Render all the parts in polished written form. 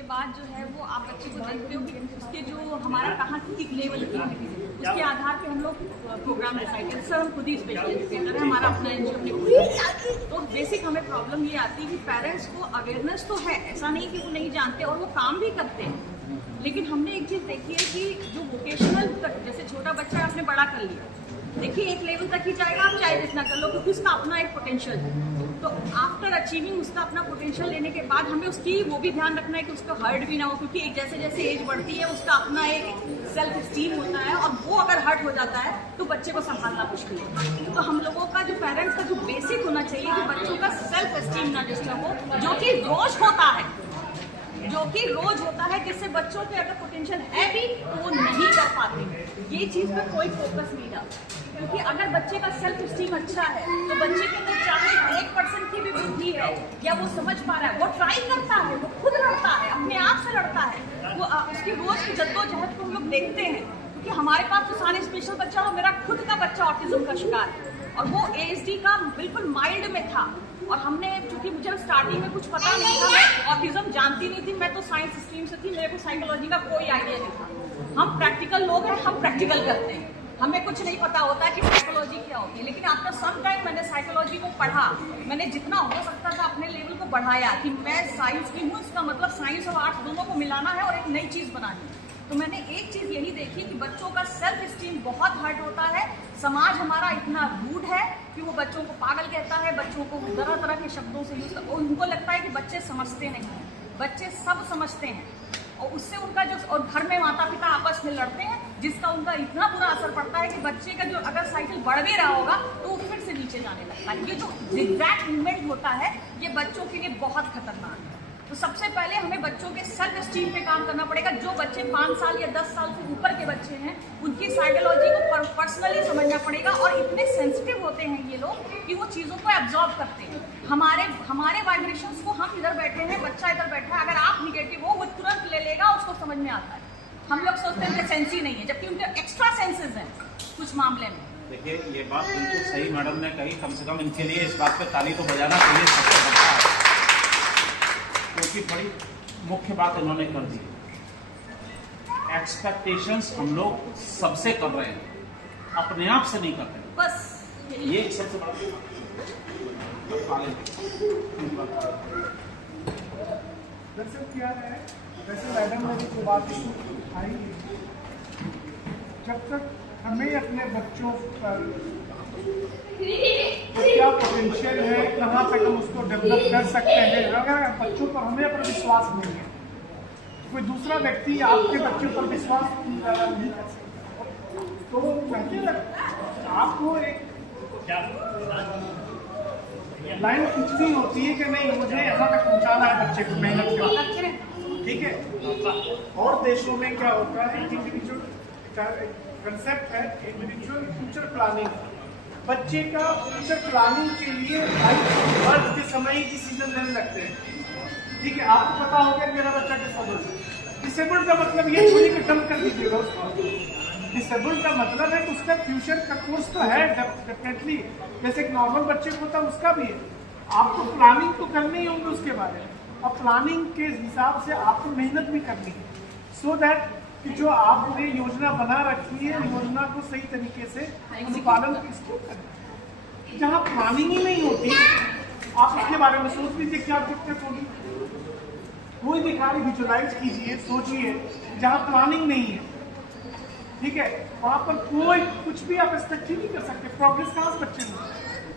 उसके बाद जो है वो आप बच्चे को देखते हो कि उसके जो हमारा कहाँ किक लेवल की है, उसके आधार पे हम लोग प्रोग्राम डिसाइड करते हैं। सर हम खुद ही स्पेशल एजुकेटर है, हमारा अपना एनजीओ। तो बेसिक हमें प्रॉब्लम ये आती है कि पेरेंट्स को अवेयरनेस तो है, ऐसा नहीं कि वो नहीं जानते और वो काम भी करते हैं, लेकिन हमने एक चीज़ देखी है कि जो वोकेशनल तक, जैसे छोटा बच्चा आपने बड़ा कर लिया, देखिए एक लेवल तक ही जाएगा, आप चाहे जितना कर लो, क्योंकि उसका अपना एक पोटेंशियल है। तो आफ्टर अचीविंग उसका अपना पोटेंशियल लेने के बाद हमें उसकी वो भी ध्यान रखना है कि उसको हर्ट भी ना हो, क्योंकि जैसे जैसे एज बढ़ती है उसका अपना एक सेल्फ स्टीम होता है, और वो अगर हर्ट हो जाता है तो बच्चे को संभालना मुश्किल है। तो हम लोगों का जो पेरेंट्स का जो बेसिक होना चाहिए कि बच्चों का सेल्फ स्टीम ना डिस्टर्ब हो, जो कि रोज होता है, जिससे बच्चों के अगर पोटेंशियल है भी तो वो नहीं कर पाते। ये चीज़ पे कोई फोकस नहीं डालता, क्योंकि अगर बच्चे का सेल्फ स्टीम अच्छा है तो बच्चे के अंदर चाहे 1% की भी बुद्धि है या वो समझ पा रहा है, वो ट्राई करता है, वो खुद लड़ता है, अपने आप से लड़ता है, वो उसकी रोज की जद्दोजहद को हम लोग देखते हैं। क्योंकि हमारे पास तो सारे स्पेशल बच्चा हो, मेरा खुद का बच्चा ऑटिज्म का शिकार है और वो ASD का बिल्कुल माइल्ड में था। और हमने, चूंकि मुझे स्टार्टिंग में कुछ पता नहीं था, मैं ऑटिज्म जानती नहीं थी, मैं तो साइंस स्ट्रीम से थी, मेरे को साइकोलॉजी का कोई आइडिया नहीं था। हम प्रैक्टिकल लोग हैं, हम प्रैक्टिकल करते हैं, हमें कुछ नहीं पता होता है कि साइकोलॉजी क्या होती है। लेकिन आफ्टर सम टाइम मैंने साइकोलॉजी को पढ़ा, मैंने जितना हो सकता था अपने लेवल को बढ़ाया कि मैं साइंस की हूँ, इसका मतलब साइंस और आर्ट्स दोनों को मिलाना है और एक नई चीज़ बनानी है। तो मैंने एक चीज़ यही देखी कि बच्चों का सेल्फ स्टीम बहुत हर्ट होता है। समाज हमारा इतना रूड है कि वो बच्चों को पागल कहता है, बच्चों को तरह तरह के शब्दों से यूज करता है। उनको लगता है कि बच्चे समझते नहीं हैं, बच्चे सब समझते हैं, और उससे उनका जो, और घर में माता पिता आपस में लड़ते हैं, जिसका उनका इतना बुरा असर पड़ता है कि बच्चे का जो अगर साइकिल बढ़ भी रहा होगा तो वो फिर से नीचे जाने लगता है। ये जो जिगजैग मूवमेंट होता है ये बच्चों के लिए बहुत खतरनाक है। तो सबसे पहले हमें बच्चों के सेल्फ स्टीम पे काम करना पड़ेगा। जो बच्चे 5 साल या 10 साल से ऊपर के बच्चे हैं, उनकी साइकोलॉजी को पर्सनली समझना पड़ेगा। और इतने सेंसिटिव होते हैं ये लोग कि वो चीज़ों को एब्जॉर्ब करते हैं। हमारे वाइब्रेशंस को, हम इधर बैठे हैं, बच्चा इधर बैठा है, अगर आप निगेटिव हो वो तुरंत ले लेगा, उसको समझ में आता है। हम लोग सोचते हैं कि सेंस ही नहीं है, जबकि उनके एक्स्ट्रा सेंसेस हैं कुछ मामले में। देखिए ये बात बिल्कुल सही मैडम ने कही, कम से कम इनके लिए इस बात पे ताली तो बजाना चाहिए सबसे बनता है, क्योंकि बड़ी मुख्य बात इन्होंने कर दी। एक्सपेक्टेशंस हम लोग सबसे कर रहे हैं, अपने आप से नहीं कर रहे, बस ये सबसे बड़ा। दरअसल क्या है, वैसे मैडम ने जो बात उठाई, जब तक हमें अपने बच्चों पर तो क्या पोटेंशियल है, कहाँ तक हम उसको डेवलप कर सकते हैं, अगर बच्चों पर हमें पर विश्वास नहीं है, कोई दूसरा व्यक्ति आपके बच्चों पर विश्वास नहीं कर सकता। तो कहते हैं आपको एक लाइन खींचनी होती है कि नहीं, मुझे यहाँ तक पहुँचाना है बच्चे को मेहनत करके, ठीक है। और देशों में क्या होता है, इंडिविजुअल कंसेप्ट है इंडिविजुअल फ्यूचर प्लानिंग। बच्चे का फ्यूचर प्लानिंग के लिए बर्थ के समय ही डिसीजन लेने लगते हैं, ठीक है। आपको पता होगा कि मेरा बच्चा डिसेबल्ड है। डिसेबल्ड का मतलब ये थोड़ी कि डंप कर दीजिएगा उसको। डिसेबल्ड का मतलब है कि उसका फ्यूचर का कोर्स तो है डेफिनेटली, जैसे एक नॉर्मल बच्चे को होता है उसका भी है। आपको प्लानिंग तो करनी ही होगी उसके बारे में, और प्लानिंग के हिसाब से आपको मेहनत भी करनी है, सो दैट कि जो आपने योजना बना रखी है, योजना को सही तरीके से अनुपालन करें। जहाँ प्लानिंग ही नहीं होती, आप इसके बारे में सोच लीजिए क्या दिक्कत होगी। कोई भी कार्य विजुअलाइज कीजिए, सोचिए, जहाँ प्लानिंग नहीं है, ठीक है, वहाँ पर कोई कुछ भी आप एक्सपेक्ट ही नहीं कर सकते। प्रोग्रेस कहाँ से बच्चे में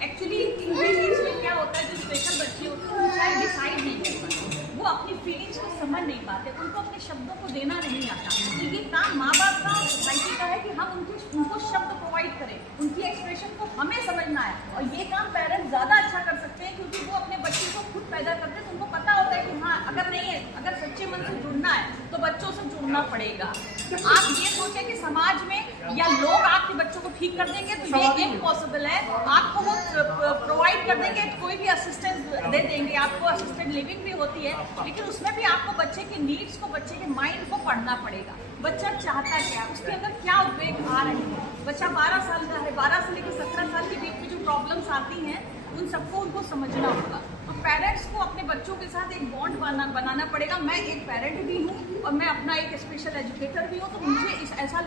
एक्चुअली इसमें क्या होता है, जो स्पेशल बच्चे होते हैं वो शायद डिसाइड नहीं कर पाते, वो अपनी फीलिंग्स को समझ नहीं पाते, उनको अपने शब्दों को देना नहीं आता। तो ये काम माँ बाप का, सोसाइटी का है कि हम उनको शब्द प्रोवाइड करें, उनकी एक्सप्रेशन को हमें समझना है। और ये काम पेरेंट्स ज़्यादा अच्छा कर सकते हैं, क्योंकि वो अपने बच्चे को खुद पैदा करते हैं, तो उनको पता होता है कि हाँ, अगर सच्चे मन से जुड़ना है तो बच्चों से जुड़ना पड़ेगा। आप ये सोचें कि समाज में या लोग आपके बच्चों को ठीक कर देंगे तो ये इम्पॉसिबल है। आपको वो प्रोवाइड कर देंगे, कोई भी असिस्टेंस दे देंगे, आपको असिस्टेड लिविंग भी होती है, लेकिन उसमें भी आपको बच्चे के नीड्स को, बच्चे के माइंड को पढ़ना पड़ेगा। बच्चा चाहता क्या, उसके अंदर क्या उद्वेग आ रहे हैं। बच्चा 12 साल का है, 12 से लेकर 17 साल के बीच में जो प्रॉब्लम्स आती हैं उन सबको उनको समझना होगा। तो पेरेंट्स को अपने बच्चों के साथ एक बॉन्ड बनाना पड़ेगा। मैं एक पेरेंट भी हूँ और मैं अपना एक स्पेशल एजुकेटर भी हूँ, तो मुझे ऐसा